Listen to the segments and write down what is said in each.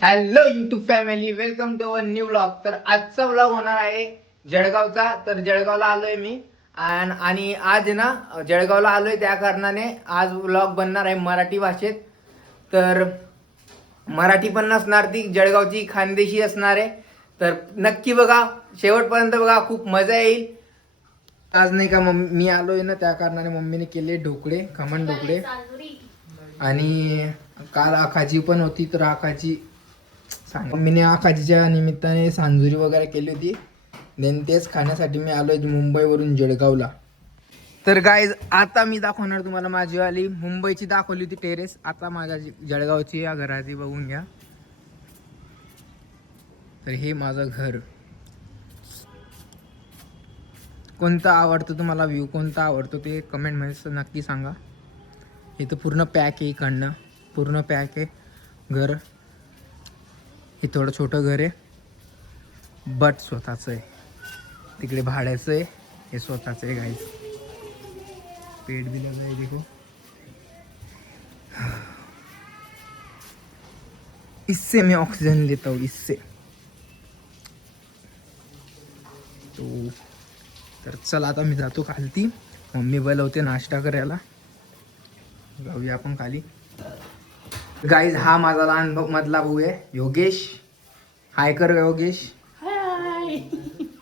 Hello YouTube family, welcome to our new vlog. तर आजचा vlog होणार आहे जळगावचा. तर जळगावला आलोय मी आणि आज आहे ना जळगावला आलोय त्या कारणाने आज व्लॉग बनणार आहे मराठी भाषेत. तर मराठी पण नसणार, ती जळगावची खानदेशी असणार आहे. तर नक्की बघा, शेवटपर्यंत बघा, खूप मजा येईल. आज नाही का मी आलोय ना त्या कारणाने मम्मीने केले ढोकळे, खमण ढोकळे. आणि काल आखाजी पण होती, तर आखाजी मम्मीने आखाजीच्या निमित्ताने सांजुरी वगैरे केली होती. देन तेच खाण्यासाठी मी आलोय मुंबईवरून जळगावला. तर गाईज आता मी दाखवणार तुम्हाला माझी वाली मुंबईची दाखवली होती टेरेस, आता माझ्या जळगावची या घराची बघून घ्या. तर हे माझं घर. कोणता आवडतो तुम्हाला व्ह्यू, कोणता आवडतो ते कमेंटमध्ये नक्की सांगा. हे तर पूर्ण पॅक आहे, इकडनं पूर्ण पॅक आहे घर. हे थोडं छोटं घर आहे बट स्वतःचं आहे. तिकडे भाड्याचं आहे, हे स्वतःचं आहे गाईज. पेट भी लगा है देखो. इससे मैं ऑक्सीजन लेता हूँ, इससे. तो तर चला आता मी जातो खालती. मम्मी बोलवते नाश्ता करायला, जाऊया आपण खाली. गाईज हा माझा लहान मधला भाऊ आहे योगेश. हाय कर योगेश. हाय.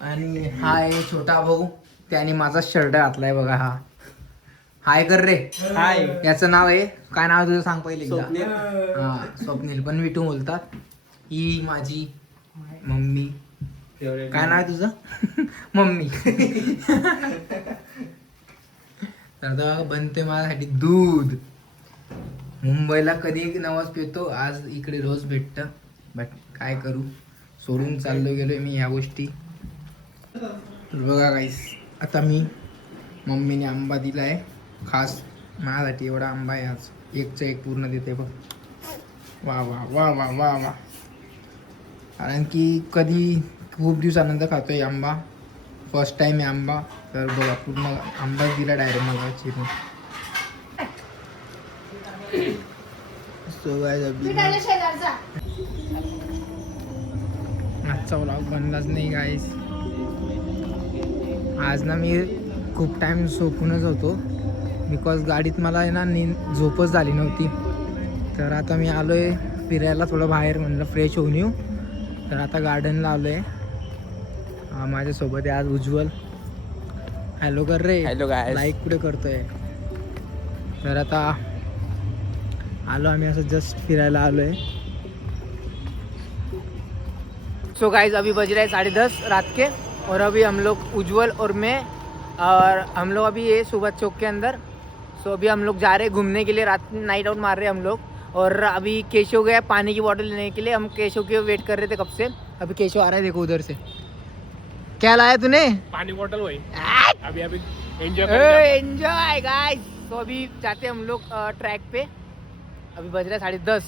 आणि हा आहे छोटा भाऊ, त्याने माझा शर्ट घातलाय बघा. हा हाय कर रे. हाय. याचं नाव आहे काय, नाव तुझं सांग पहिले एकदा. हा स्वप्नील, पण विटू बोलतात. ही माझी मम्मी. काय नाव आहे तुझं? मम्मी. तर बनते माझ्यासाठी दूध. मुंबईला कधी नवाज पितो, आज इकडे रोज भेटतं. बट काय करू, सोडून चाललो गेलोय मी ह्या गोष्टी. बघा गाईस, आता मी मम्मीने आंबा दिलाय खास माझ्यासाठी. एवढा आंबा आहे आज, एकचं एक पूर्ण देते बघ. वा वा वा वा वा वा. कारण की कधी खूप दिवसानंतर खातोय आंबा, फर्स्ट टाइम आहे आंबा. तर बघा पूर्ण आंबाच दिला डायरेक्ट मला चिरून. सो गाइस अभी आजचा व्लॉग बनलाच नाही गाईस. आज ना मी खूप टाइम झोपूनच होतो, बिकॉज गाडीत मला आहे ना झोपच झाली नव्हती. तर आता मी आलो आहे फिरायला थोडं बाहेर, म्हणलं फ्रेश होऊन येऊ. तर आता गार्डनला आलो आहे. माझ्यासोबत आहे आज उज्ज्वल. हॅलो कर रे. हॅलो गाईस. लाईक कुठे करतोय. तर आता आलो आम्ही असं जस्ट फिरायला आलो है. सो गाइज अभी बज रहे हैं 10:30 रात के, और अभी हम लोग उज्ज्वल और मैं और हम लोग अभी ये सुबह चौक के अंदर. सो अभी हम लोग जा रहे हैं घूमने के लिए, रात नाइट आउट मार रहे हैं हम लोग. और अभी केशव गया पानी की बोतल लेने के लिए, हम केशव के वेट कर रहे थे कब से. अभी केशव आ रहा है, देखो उधर से. क्या लाया तूने? पानी बॉटल वही. अभी एंजॉय गाइस. तो अभी जाते हम लोग ट्रैक पे. अभी बज रहा है 10:30,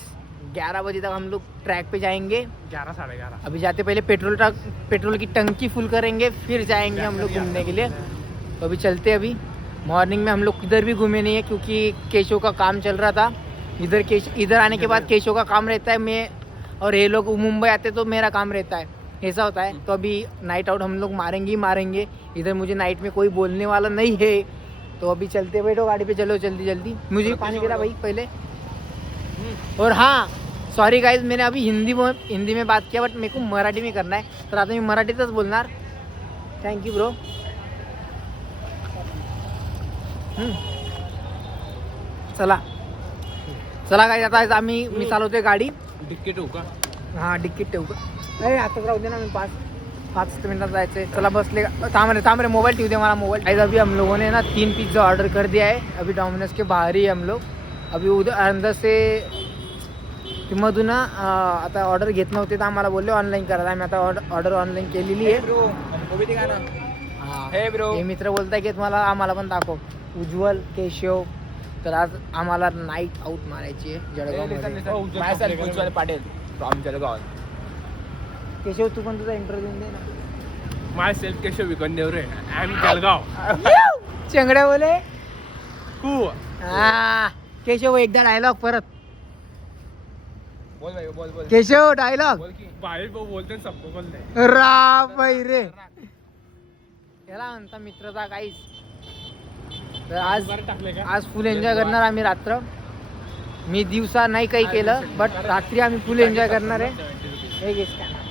11 बजे तक हम लोग ट्रैक पे जाएंगे. 11 साढ़े 11. अभी जाते पहले पेट्रोल की टंकी फुल करेंगे, फिर जाएंगे हम लोग घूमने के लिए. तो अभी चलते. अभी मॉर्निंग में हम लोग किधर भी घूमे नहीं है, क्योंकि केशव का काम चल रहा था. इधर आने के बाद केशव का काम रहता है, मैं और ये लोग मुंबई आते तो मेरा काम रहता है, ऐसा होता है. तो अभी नाइट आउट हम लोग मारेंगे ही मारेंगे. इधर मुझे नाइट में कोई बोलने वाला नहीं है. तो अभी चलते, बैठो गाड़ी पे, चलो जल्दी जल्दी. मुझे पानी गिरा भाई पहले. और हाँ सॉरी गाइज, मैंने अभी हिंदी में बात किया, बट मेरे को मराठी में करना है. तर आता मी मराठीतच बोलणार. Thank you bro. चला चला गाइज, आता आम्ही मी चालवतोय गाडी. डिक्की ठेवू का? हाँ डिक्कीट ठेवू का? अरे आताच राहू दे ना, मी 5 मिनटात जायचं आहे. चला बसले का? थांब रे मोबाईल ठेवू दे मला मोबाईल. गाइज अभी हम लोगों ने ना 3 पिज़्ज़ा ऑर्डर कर दिया है. अभी डोमिनोज के बाहर ही हम लोग. अभी उधर अंदर से मधून ना आता ऑर्डर घेत नव्हते, तर आम्हाला बोलले ऑनलाईन करा. आम्ही आता ऑर्डर ऑनलाईन केलेली आहे. हे ब्रो, हे मित्र बोलताय की तुम्हाला आम्हाला पण दाखव, उज्ज्वल केशव. तर आज आम्हाला नाईट आउट मारायची आहे जळगावमध्ये. माझ्यासारखे उज्ज्वल पाटील फ्रॉम जळगाव. केशव तू पण तुझा इंटरव्ह्यू दे ना. माय सेल्फ केशव विकनदेव रे. I am Jalgaon. चंगड्या बोले. कू केशव एकदा डायलॉग परत. बोल भाई बोल बोल केशव डायलॉग बोल की भाई वो बोलते हैं सबको बोलते रा रे याला म्हणता मित्रता काहीच. तर आज टाकले का आज फुल एन्जॉय करणार आम्ही रात्र. मी दिवसा नाही काही केलं बट रात्री आम्ही फुल एन्जॉय करणार आहे. हे घे scanner.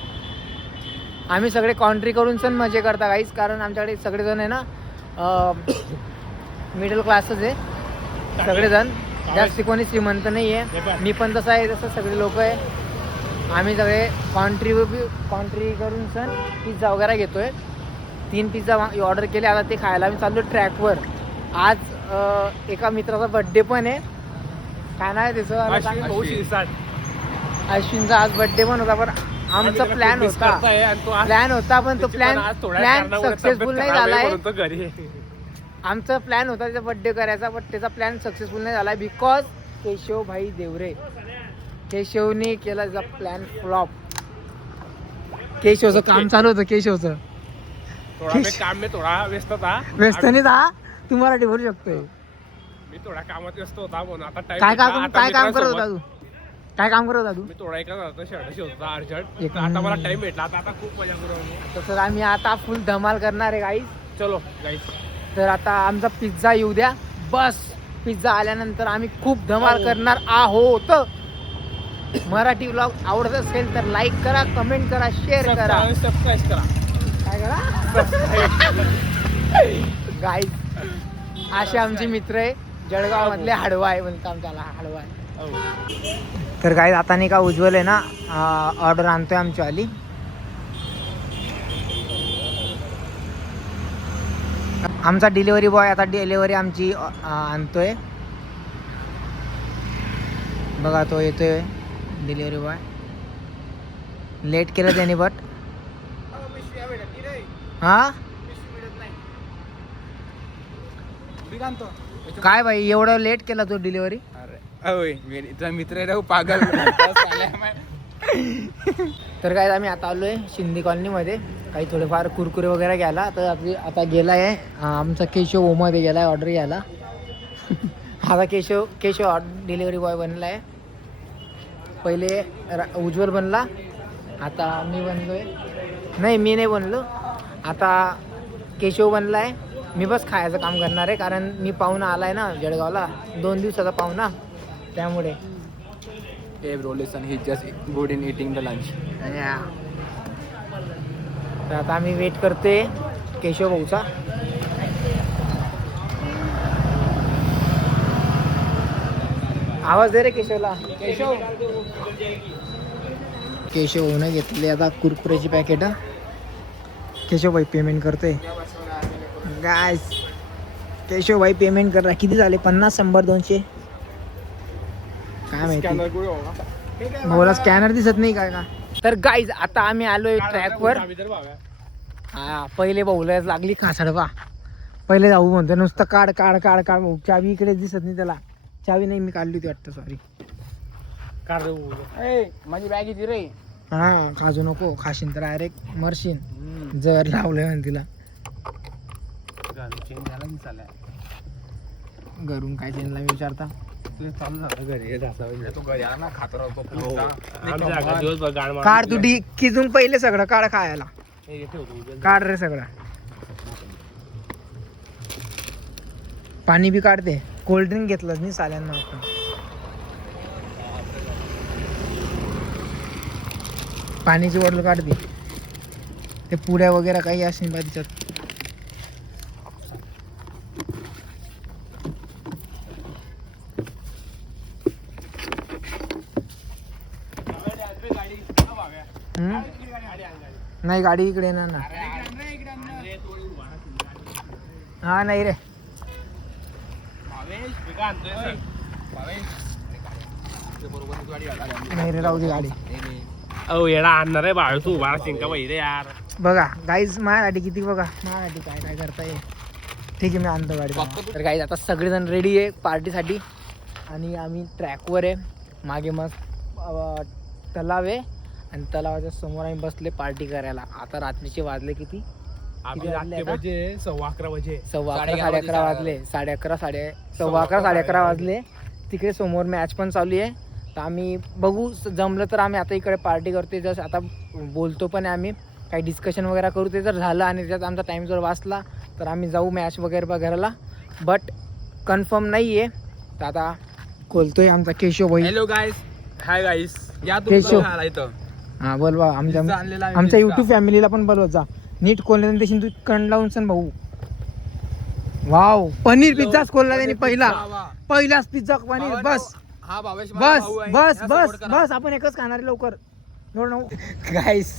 आम्ही सगळे कॉन्ट्री करून सण मजे करता काहीच, कारण आमच्याकडे सगळेजण आहे ना मिडल क्लासच आहे सगळेजण, जास्त कोणी श्रीमंत नाही आहे. मी पण तसं आहे, तसं सगळे लोक आहे. आम्ही सगळे कॉन्ट्री करून सण पिझ्झा वगैरे घेतोय. 3 पिझ्झा ऑर्डर केले, आता ते खायला आम्ही चाललो ट्रॅकवर. आज एका मित्राचा बड्डे पण आहे. काय नाही त्याचं अश्विनचा आज बड्डे पण होता, पण आमचा प्लॅन होता पण तो प्लॅन सक्सेसफुल नाही झालाय. आमचा प्लॅन होता त्याचा बड्डे करायचा, पण त्याचा प्लॅन सक्सेसफुल नाही झाला बिकॉज केशव भाई देवरे, केशवने केला त्याचा प्लॅन फ्लॉप. केशवचं काम चालू होतं, केशवचं काम में थोडा व्यस्त था. व्यस्त नाही था, तू मराठी बोलू शकतोय. मी थोडा कामात व्यस्त होता म्हणून आता टाइम काय काम करत होता तू? काय काम करत होता तू? मी थोडा एका शर्ट शिवता अर्जंट. आता मला टाइम भेटला, आता खूप मजा करू. तर आम्ही आता फुल धमाल करणार आहे गाईस. चलो गाईस. तर आता आमचा पिझ्झा येऊ द्या बस. पिझ्झा आल्यानंतर आम्ही खूप धमाल करणार आहोत. मराठी व्लॉग आवडत असेल तर लाईक करा, कमेंट करा, शेअर करा, सबस्क्राईब करा. काय करा गाईस. असे आमचे मित्र आहे जळगाव मधले. हडवाय बोलतो आमच्याला, हडवाय. तर गाईस आता नाही का उज्ज्वल आहे ना ऑर्डर आणतोय आमची आली. आमचा डिलिव्हरी बॉय आता डिलिव्हरी आमची आणतोय बघा. तो येतोय डिलिव्हरी बॉय. लेट केलं त्याने बट हा काय भाई एवढं लेट केला तो डिलिव्हरी. अरे मित्र आहे पागल. तर काय आम्ही आता आलोय शिंदे कॉलनीमध्ये काही थोडेफार कुरकुरे वगैरे घ्यायला. तर आता गेलाय आमचा केशव ओमध्ये गेलाय ऑर्डर घ्यायला. आता केशव डिलिव्हरी बॉय बनलाय. पहिले उज्ज्वल बनला, आता मी बनलोय. नाही मी नाही बनलो, आता केशव बनलाय. मी बस खायचं काम करणार आहे, कारण मी पाहुणा आलाय ना जळगावला, 2 दिवसाचा पाहुणा, त्यामुळे. Hey bro, listen, he's just good in eating the lunch. तर आता आम्ही वेट करते केशव भाऊचा. आवाज दे रे केशवला. केशव होऊन घेतले आता कुरकुऱ्याची पॅकेट. केशव भाई पेमेंट करतोय गाइस. केशव भाई पेमेंट कर रहा. किती झाले? 50, 100, 200 काय माहिती. बोला स्कॅनर दिसत नाही काय का. तर गाईज आता आम्ही आलोय ट्रॅकवर. हा पहिले भाऊला लागली खासाड बा. पहिले जाऊ म्हणतो नुसतं काढ काढ काढ काढ. चावी इकडे दिसत नाही त्याला. चावी नाही मी काढली होती वाटतं, सॉरी. माझी बॅग येते रे. हा खाजू नको, खाशीन तर डायरेक्ट मरशीन. जर लावलंय म्हण तिला. घरून काय चेनला मी विचारता. चालू झालं घरी तू घरी आला ना खात राहतो काढ तू खिजून पहिले सगळं काढ खायला. काढ रे सगळं. पाणी बी काढते. कोल्ड्रिंक घेतलंच नाही साल्यांना आपण. पाण्याची बॉटल काढते. ते पुड्या वगैरे काही असेल बा तिच्यात. नाही गाडी इकडे येणार ना. हा नाही रे. नाही रे राहू दे गाडी. अहो येडा आणणार आहे बाळ तू. बाळा चिंका पाहिजे यार. बघा गाईज माझ्यासाठी किती बघा. माझ्यासाठी काय काय करता येईल. ठीक आहे मी आणतो गाडी. तर गाईज आता सगळेजण रेडी आहे पार्टीसाठी. आणि आम्ही ट्रॅकवर आहे. मागे मस्त तलाव आहे आणि तलावाच्या समोर आम्ही बसले पार्टी करायला. आता रात्रीचे वाजले किती? 11 वाजे 11:15 वाजे. 11:15 11:30 वाजले. 11:30 11:15 11:30 वाजले. तिकडे समोर मॅच पण चालू आहे. तर आम्ही बघू जमलं तर आम्ही आता इकडे पार्टी करते. जसं आता बोलतो पण आहे आम्ही, काही डिस्कशन वगैरे करू. ते जर झालं आणि त्याच्यात आमचा टाईम जर वाचला तर आम्ही जाऊ मॅच वगैरे बघायला. बट कन्फर्म नाही आहे. तर आता खोलतोय आमचा केशव भाई. हॅलो गाईस, हाय गाईस, या केशव. तुम्ही खायला इथं हां बोलवा पिझ्झा आणलेला आहे, आमच्या पिझ्झा. यूट्यूब फॅमिलीला पण बोलवत जा. नीट खोलले देशील तू कण लावून सण भाऊ. वाव, पनीर पिझ्झाच खोलला त्यांनी पहिलाच पिझ्झा पनीर. बस हा भावेश माझा बस भाऊ आहे. बस याला बस support करा. बस आपण एकच खाणार आहे लवकर. गाईस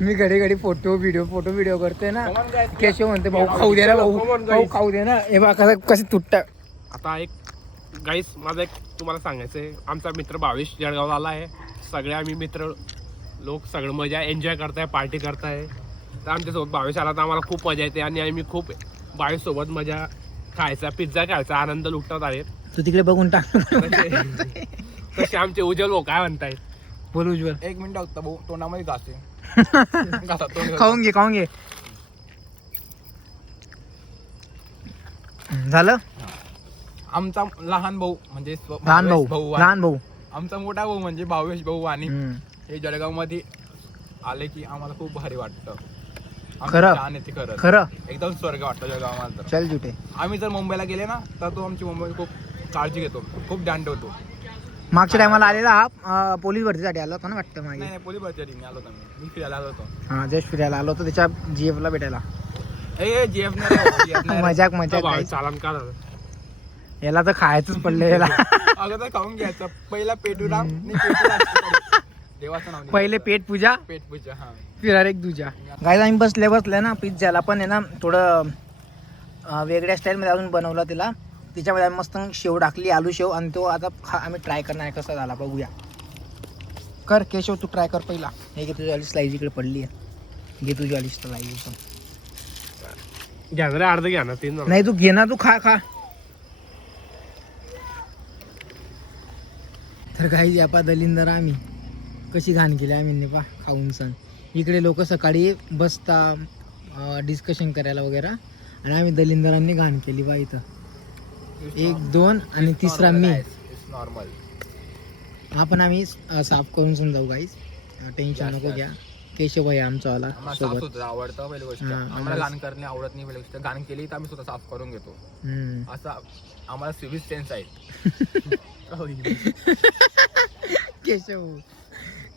मी घडी घडी फोटो व्हिडिओ करतोय ना. Come on guys. केशव म्हणते भाऊ खाऊ दे ना भाऊ, Come on भाऊ guys. खाऊ दे ना. हे बघा कसे तुटत. आता एक गाईस माझं एक तुम्हाला सांगायचं आहे. आमचा मित्र भावेश जळगावला आला आहे. सगळे आम्ही मित्र लोक सगळं मजा एन्जॉय करताय, पार्टी करताय. तर आमच्यासोबत भावेश आला तर आम्हाला खूप मजा येते आणि आम्ही खूप भावेशसोबत मजा खायचा, पिझ्झा खायचा आनंद लुटत आहेत. तू तिकडे बघून टाक. तसे आमचे उज्ज्वल भाऊ काय म्हणतायत? बोल उज्ज्वल. 1 मिनिट होता भाऊ, तोंडामध्ये घासते. घासा तोंड. खाऊन घे झालं. आमचा लहान भाऊ म्हणजे लहान भावेश भाऊ आणि लहान भाऊ. आमचा मोठा भाऊ म्हणजे भावेश भाऊ. आणि हम्म. हे जळगाव मध्ये आले की आम्हाला खूप भारी वाटतं. आमची खरं? जान येते खरं. खरं एकदम स्वर्ग वाटतं जळगाव मला तर. चल जुटे. आम्ही जर मुंबईला गेले ना तर तो आमची मुंबई खूप काळजी घेतो, खूप ध्यान ठेवतो. मागच्या टायमाला आलेला हा पोलीस भरतीसाठी आला होता ना वाटतं मागे. नाही पोलीस भरती मी आलो होतो. मी फिरायला आलो होतो. हा जस्ट फिरायला आलो होतो त्याच्या GF ला भेटायला. ए जीएफ नाही मजाक भावेश guys. चालन का झालं? याला तर खायचंच पडलं याला. अगोदर खाऊन घ्यायचं. पहिला पेटूराम देवाचं नाव नाही. पहिले पेट पूजा पेट पूजा. हा फिरार एक दुजा. गाईज आम्ही बसल्या ना पिझ्झाला पण आहे ना थोडं वेगळ्या स्टाईलमध्ये अजून बनवलं तिला. तिच्यामध्ये आम्ही मस्त शेव टाकली, आलू शेव. आणि तो आता आम्ही ट्राय करणार आहे कसा झाला बघूया. कर केशव तू ट्राय कर पहिला. हे घे तुझी वाली स्लाईज इकडे पडली आहे. घे तुझी वाली स्लाईज. घ्या ना रे, अर्ध घ्या ना, 3 नाही तू घे ना, तू खा. तर काही यापा दलिंदर आम्ही कशी घाण केली आम्ही पा खाऊन सांग. इकडे लोक सकाळी बसता डिस्कशन करायला वगैरे आणि आम्ही दलिंदरांनी घाण केली बा इथं. 1 2 आणि तिसरा मी. नॉर्मल. आपण आम्ही साफ करून समजावू गाईस. टेन्शन नको घ्या. केशव भाई आमचा वाला साफ सोबत. सुथरा आवडतं पहिली गोष्ट. हा, आम्हाला घाण करणे आवडत नाही. पहिली गोष्ट घाण केली तर आम्ही स्वतः साफ करून घेतो. असा आम्हाला सिव्हिल सेन्स आहे.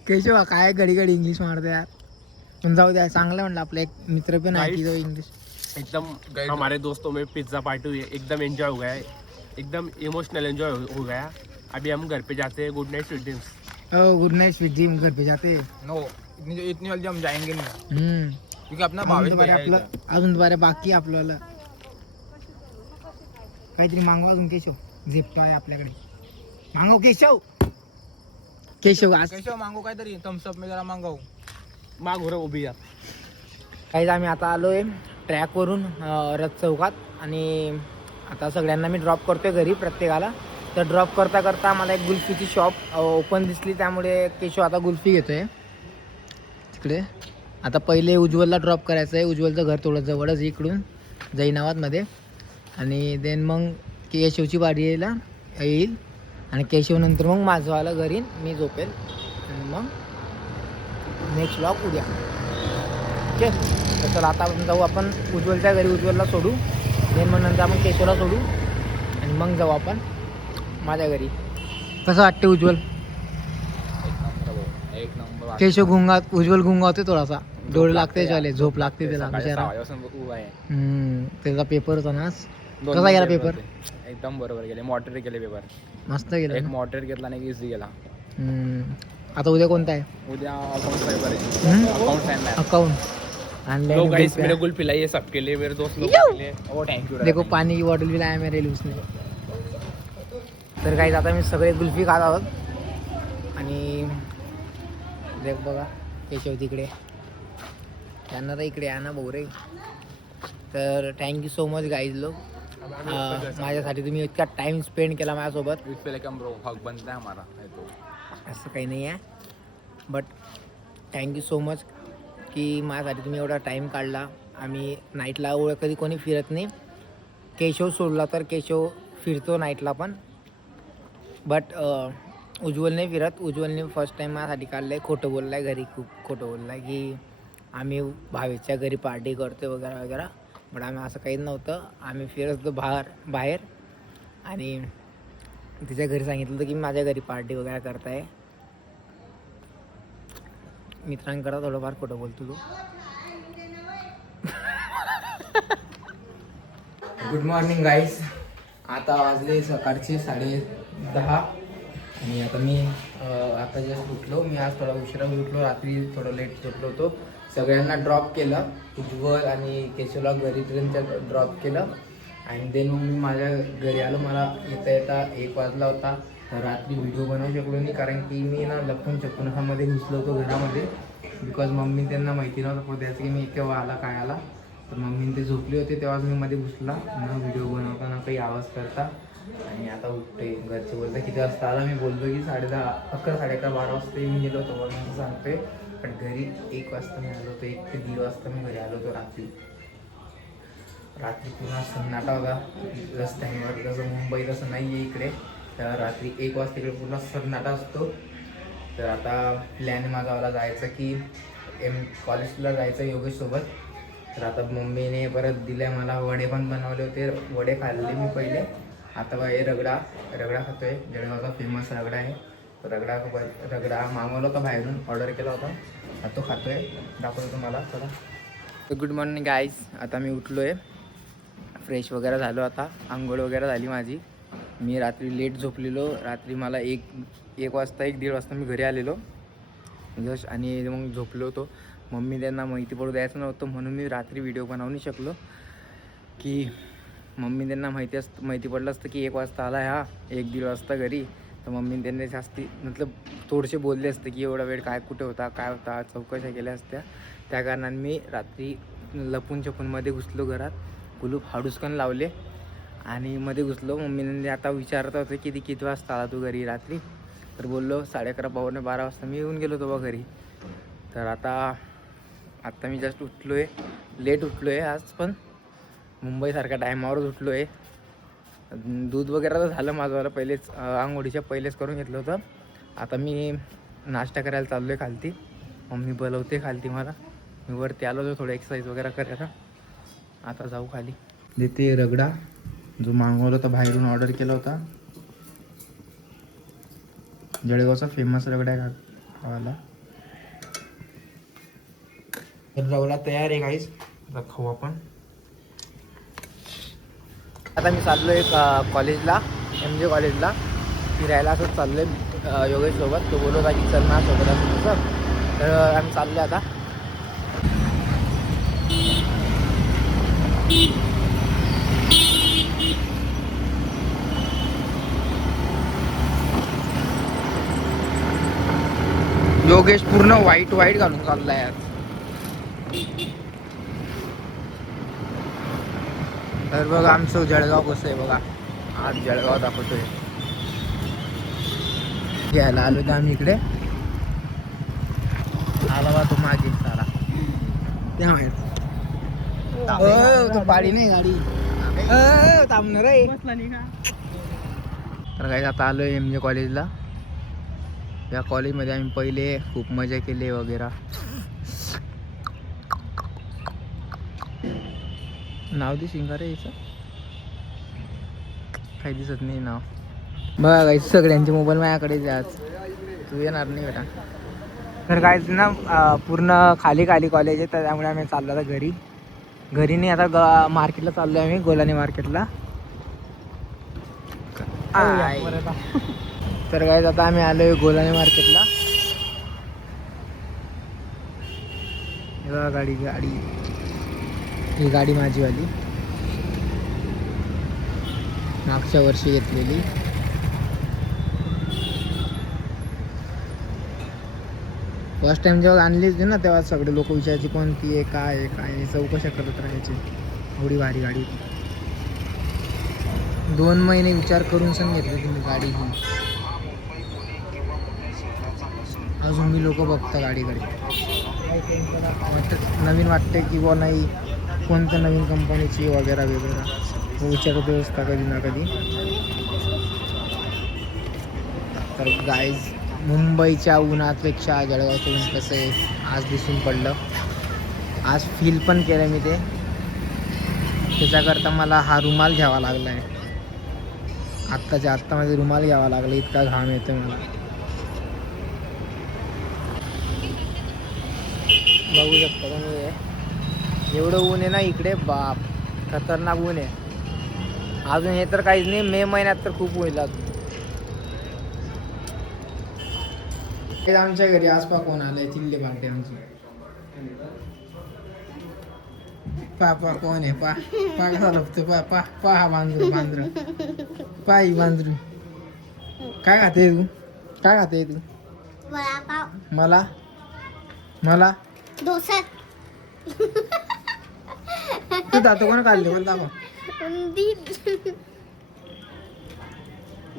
केशव काय घडी इंग्लिश मारतो यार. पण जाऊ द्या, चांगलं म्हणलं. आपला एक मित्र पण आहे की जो इंग्लिश एकदम हमारे दोस्तों में पिज्जा पार्टी हुई है, एकदम एंजॉय हो गया है, एकदम इमोशनल एंजॉय हो गया. अभी हम घर पे जाते हैं. Good Knight sweet dreams. Good Knight sweet dream घर पे जाते. नो इतनी जल्दी हम जाएंगे नहीं क्योंकि अपना भावेश भाई है आपलं इधर. अजून द्वारे बाकी आपल्याला काहीतरी मागवा अजून. केशव झेपतो आहे आपल्याकडे. मागव केशव आज कैसे मांगो काहीतरी थम्सअप में जरा मांगो. माग हो रहा उभी यार. काही आम्ही आता आलोय ट्रॅकवरून रथ चौकात. आणि आता सगळ्यांना मी ड्रॉप करतोय घरी प्रत्येकाला. तर ड्रॉप करता मला एक गुल्फीची शॉप ओपन दिसली, त्यामुळे केशव आता गुल्फी घेतोय तिकडे. आता पहिले उज्ज्वलला ड्रॉप करायचं आहे. उज्ज्वलचं घर थोडं जवळच इकडून जैनाबादमध्ये. आणि देन मग केशवची बारी येईल आणि केशव नंतर मग माझंवाला घरी मी झोपेल. आणि मग नेक्स्ट व्लॉग उद्या. ओके तर चला आता आपण जाऊ आपण उज्ज्वलच्या घरी. उज्ज्वलला सोडू. देन मग नंतर आपण केशवला सोडू आणि मग जाऊ आपण माझ्या घरी. कसं वाटते उज्ज्वल? एक नंबर. केशव उज्ज्वल गुंगा होते थोडासा. डोळे लागते त्याला, झोप लागते त्याला बिचारा. त्याचा पेपर होता ना आज. कसा गेला पेपर? एकदम बरोबर गेले. मॉडरेट गेले पेपर. मस्त गेला एक ना? मॉडरेट घेतला नाही इझी गेला. आता उद्या कोणता आहे? उद्या अकाउंट पेपर आहे. Account account. लो गाइस मेरे गुल्फी लाई है सबके लिए, मेरे दोस्त लोग के लिए. ओ थैंक यू. देखो पानी की बॉटल भी लाया मेरे लिए उसने. तर काही आता मी सगळे गुल्फी खात आहोत. आणि देख बघा केशव तिकडे. त्यांना तर इकडे आहे ना भाऊ रे. तर थँक्यू सो मच गाईज लोक. माझ्यासाठी तुम्ही इतका टाइम स्पेंड केला माझ्यासोबत. ब्रो हक बनता है हमारा. असं काही नाही आहे. बट थँक्यू सो मच की माझ्यासाठी तुम्ही एवढा टाईम काढला. आम्ही नाईटला कधी कोणी फिरत नाही. केशव सोडला तर केशव फिरतो नाईटला पण. बट उज्ज्वल नाही फिरत. उज्ज्वलने फर्स्ट टाइम माझ्यासाठी काढलंय. खोटं बोललाय घरी, खूप खोटं बोललाय की आम्ही भावेशच्या घरी पार्टी करतो वगैरे वगैरे. पण आम्ही असं काहीच नव्हतं. आम्ही फिरत होतो बाहेर आणि तिच्या घरी सांगितलं होतं की माझ्या घरी पार्टी वगैरे करताय. मित्रांकडे थोडंफार खोटं बोलतो तू. Good morning guys. आता वाजले सकाळचे 10:30 आणि आता मी आता जस्ट उठलो. मी आज थोडा उशिरा उठलो, रात्री थोडं लेट झोपलो होतो. सगळ्यांना ड्रॉप केलं, उज्ज्वल आणि केशवला घरी ट्रेनच्या ड्रॉप केलं आणि देन मग मी माझ्या घरी आलो. मला येता 1 वाजला होता. तर रात्री व्हिडिओ बनवू शकलो नाही कारण की मी ना लपून मध्ये घुसलो होतो घरामध्ये. बिकॉज मम्मी त्यांना माहिती नव्हतं पडायचं की मी केव्हा आला काय आला. तर मम्मी ते झोपले होते तेव्हाच मी मध्ये घुसला. ना व्हिडिओ बनवताना काही आवाज करता. आणि आता उठते. घरचे बोलते किती वाजता आला. मी बोलतो की 10:30, 11, 11:30, 12 वाजता येऊन गेलो होतो म्हणून सांगतोय. पण घरी 1 वाजता मी आलो होतो. 1 ते 1:30 वाजता मी घरी आलो होतो रात्री पुन्हा सन्नाटा होता रस्त्यांवर. जसं मुंबई तसं नाही आहे इकडे. तर रात्री 1 वाजता इकडे पुन्हा सन्नाटा असतो. तर आता प्लॅन माझावाला जायचं की कॉलेजला जायचं योगेशसोबत. तर आता मम्मीने परत दिल्या मला वडे पण बनवले होते. वडे खाल्ले मी पहिले. आता बघा हे रगडा खातोय. जळगावचा फेमस रगडा आहे. रगडा मागवला होता बाहेरून, ऑर्डर केला होता. आता तो खातोय. दाखवतो तुम्हाला. चला. Good morning guys. आता मी उठलो आहे, फ्रेश वगैरे झालो. आता आंघोळ वगैरे झाली माझी. मी रात्री लेट झोपलेलो. रात्री मला 1 वाजता 1-1:30 वाजता मी घरी आलेलो जस्ट. आणि मग झोपलो होतो. मम्मी त्यांना माहिती पडू द्यायचं नव्हतं म्हणून मी रात्री व्हिडिओ बनवू नाही शकलो. की मम्मी त्यांना माहिती पडलं असतं की 1 वाजता आला हा, 1-1:30 वाजता घरी. तर मम्मी त्यांनी जास्ती थोडेसे बोलले असते की एवढा वेळ काय कुठे होता काय होता, चौकशा केल्या असत्या. त्या कारणाने मी रात्री लपून मध्ये घुसलो घरात. कुलूप हाडूसकन लावले आणि मध्ये घुसलो. मम्मीने आता विचारत होते की किती वाजता आला तू घरी रात्री. तर बोललो 11:30, 12 वाजता मी येऊन गेलो होतो बा घरी. तर आता मी जस्ट उठलो आहे. लेट उठलो आहे आज, पण मुंबईसारख्या टायमावरच उठलो आहे. दूध वगैरे तर झालं माझंवाला पहिलेच, आंघोळीच्या पहिलेच करून घेतलं होतं. आता मी नाश्ता करायला चाललो आहे खालती. मम्मी बोलवते खालती मला. मी वरती आलो होतो थोडं एक्सरसाइज वगैरे करायला. आता जाऊ खाली. देते रगडा जो मागवला होता बाहेरून, ऑर्डर केला होता. जळगावचा फेमस रगडा आहे खावाला. रगडा तयार आहे गाईस. आता खाऊ आपण. आता मी चाललो आहे कॉलेजला, MJ कॉलेजला फिरायला. असंच चाललो आहे योगेशसोबत. तो बोलवता की चल ना सोबत असं तसं. तर आम्ही चाललो आहे आता. योगेश पूर्ण वाईट घालून चाललाय आज. तर बघा आमचं जळगाव कसं आहे बघा. आज जळगाव दाखवतोय. घ्यायला आलो तर आम्ही इकडे. आला बा तो मागे सारा. तो पाडी नाही गाडी थांबणार रे. तर काय आता आलोय MJ कॉलेजला. या कॉलेजमध्ये आम्ही पहिले खूप मजा केली वगैरे. नाव दे शिंगारे याचं, काही दिसत नाही नाव. बघा काही सगळ्यांचे मोबाईल माझ्याकडेच आज. तू येणार नाही बेटा. तर काहीच ना पूर्ण खाली कॉलेज आहे. तर त्यामुळे आम्ही चाललो आता घरी नाही. आता मार्केटला चाललो आहे आम्ही, गोलानी मार्केटला. तर काय आता आम्ही आलोय गोलानी मार्केटला. गाडी ही गाडी माझीवाली, मागच्या वर्षी घेतलेली. फर्स्ट टाइम जेव्हा आणलीच नाही ना तेव्हा सगळे लोक विचारायचे कोणती आहे काय आहे चौकशा करत राहायचे. एवढी भारी गाडी. 2 महिने विचार करून सण घेतली तुम्ही गाडी ही. अजून मी लोक बघता गाडीकडे. नवीन वाटते की बुवा नाही कोणत्या नवीन कंपनीची वगैरे विचारत व्यवस्था कधी ना कधी. तर तर गाईज मुंबईच्या उन्हापेक्षा जळगावचं ऊन कसं आहे आज दिसून पडलं. आज फील पण केलं मी ते. त्याच्याकरता मला हा रुमाल घ्यावा लागला आहे. आत्ताच्या आत्तामध्ये रुमाल घ्यावा लागला, इतका घाम येतो मला. बघू शकता तुम्ही एवढं ऊन आहे ना इकडे, बाप खतरनाक ऊन आहे. अजून हे तर काहीच नाही, मे महिन्यात तर खूप होईल. आमच्या घरी आसपा कोण आलंय, चिल्ले बागडे आमची. पा कोण आहे, पा कसा लपतो, पा हा बांधरू पा ही बांधरू. काय खाते तू, काय खाते तू? मला मला डोसा. तू दात कोण काढले मला दाखव.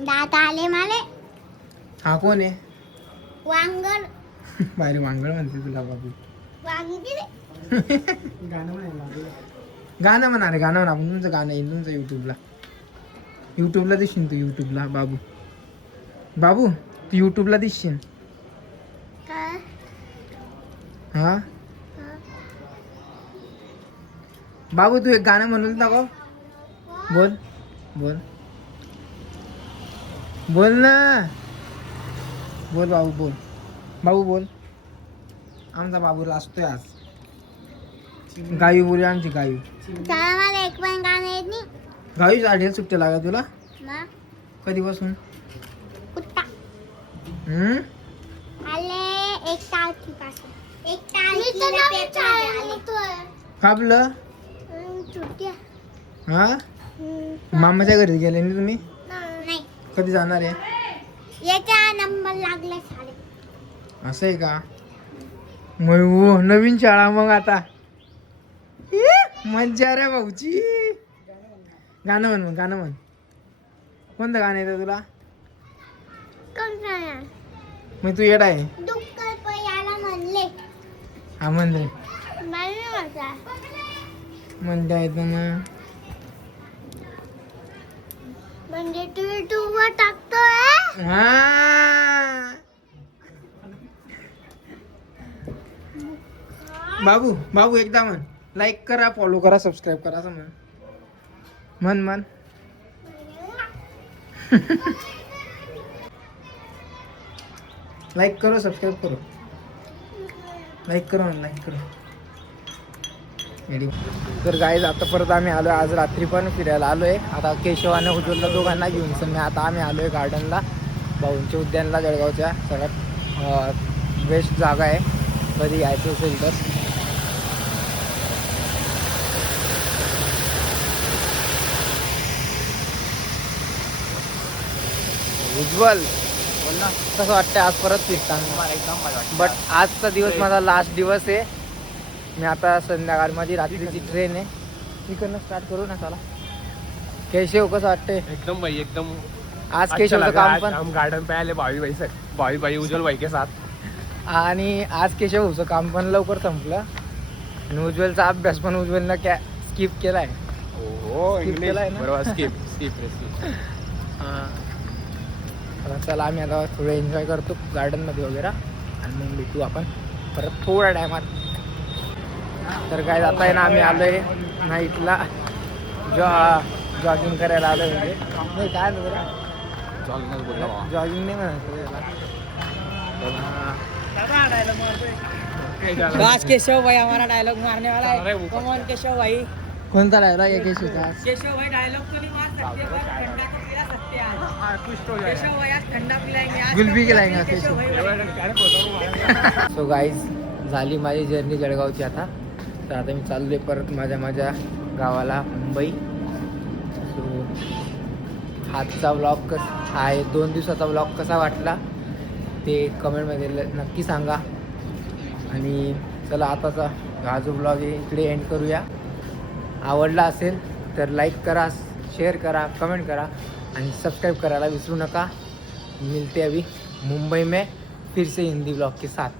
दात आले माले. हा कोण आहे? वांगर. बाहेर वांगळ म्हणते तुला बाबू. वांगी. गाणं म्हणा रे, गाणं म्हणा. आपण तुमचं गाणं येईल तुमचं युट्यूबला दिसशील तू. युट्यूबला बाबू तू युट्यूबला दिसशील. हा बाबू तू एक गाणं म्हणून दाखव. बोल बोल बोल ना. बोल बाबू बोल. आमचा बाबू लाजतोय आज. गायू बोल आमची गायू. त्याला मला एक पण गाणं येत नाही. गायू साडीला सुट्ट्या लागा तुला मग कधीपासून? कुत्ता आले 1 तारखेपासून. 1 तारखेला पेपर आले. कापलं सुट्ट्या. हा मामाच्या घरी गेले ना तुम्ही? नाही, कधी जाणार आहे? याचा नंबर लागला शाळेत. असं आहे का? मग नवीन शाळा मग आता मज्जा रे भाऊची. गाणं म्हण. कोणतं गाणं येतं तुला? कोण मग तू येडा आहे. डुक्कर पयाला म्हणले. हा म्हण रे. मला म्हणता येतं ना. म्हणजे तू युट्यूबवर टाकतोय. हा बाबू एकदा म्हण. लाईक करा, फॉलो करा, सबस्क्राईब करा असं म्हण. लाईक करो, सबस्क्राईब करो. लाईक करो. तर गाईज आता परत आम्ही आलोय. आज रात्री पण फिरायला आलोय. आता केशव आणि उज्ज्वलला दोघांना घेऊन मी आता आम्ही आलोय गार्डनला, भाऊंच्या उद्यानला. जळगावच्या सगळ्यात बेस्ट जागा आहे कधी यायचं असेल तर. उज्ज्वल कसं वाटतं आज परत फिरताना? एकदम भारी वाटतं. बट आजचा दिवस माझा लास्ट दिवस आहे. मी आता संध्याकाळमध्ये रात्रीची ट्रेन आहे. इकडनं स्टार्ट करू ना. चला केशव कसं वाटतंय? एकदम भाई एकदम आज केशवचं काम पण. हम गार्डन पे आले भाई उज्जवल भाई के साथ. आणि आज केशवचं काम पण लवकर संपलं. आणि उज्ज्वलचा अभ्यास पण उज्ज्वलनं स्किप केलाय. Skip केलाय ना? बरोबर. स्किप. चला आम्ही आता थोडं एन्जॉय करतो गार्डनमध्ये वगैरे, आणि मग भेटू आपण परत थोड्या टायमात. तर काय जाता आहे ना, आम्ही आलोय नाईटला जॉगिंग करायला आलोय. म्हणजे काय जॉगिंग नाही म्हणत. आज केशव भाई हमारा डायलॉग मारने वाला है. कम ऑन केशव भाई. कोणता राहिला एक केशवचा? केशव भाई डायलॉग तो नहीं मार सकते पर ठंडा तो पिला सकते हैं आज. केशव भाई आज ठंडा पिलाएंगे. आज गुलबी खिलाएंगे केशव भाई. सो गाईज झाली माझी जर्नी जळगावची आता. तर आता मी चाललोय परत माझ्या गावाला मुंबई. सो आजचा व्लॉग हा आहे 2 दिवसाचा व्लॉग कसा वाटला ते कमेंटमध्ये नक्की सांगा. आणि चला आताचा हा जो व्लॉग आहे इकडे एंड करूया. आवडला असेल तर लाईक करा, शेअर करा, कमेंट करा आणि सब्सक्राइब करायला विसरू नका. मिलते अभी मुंबई में फिर से हिंदी व्लॉग के साथ.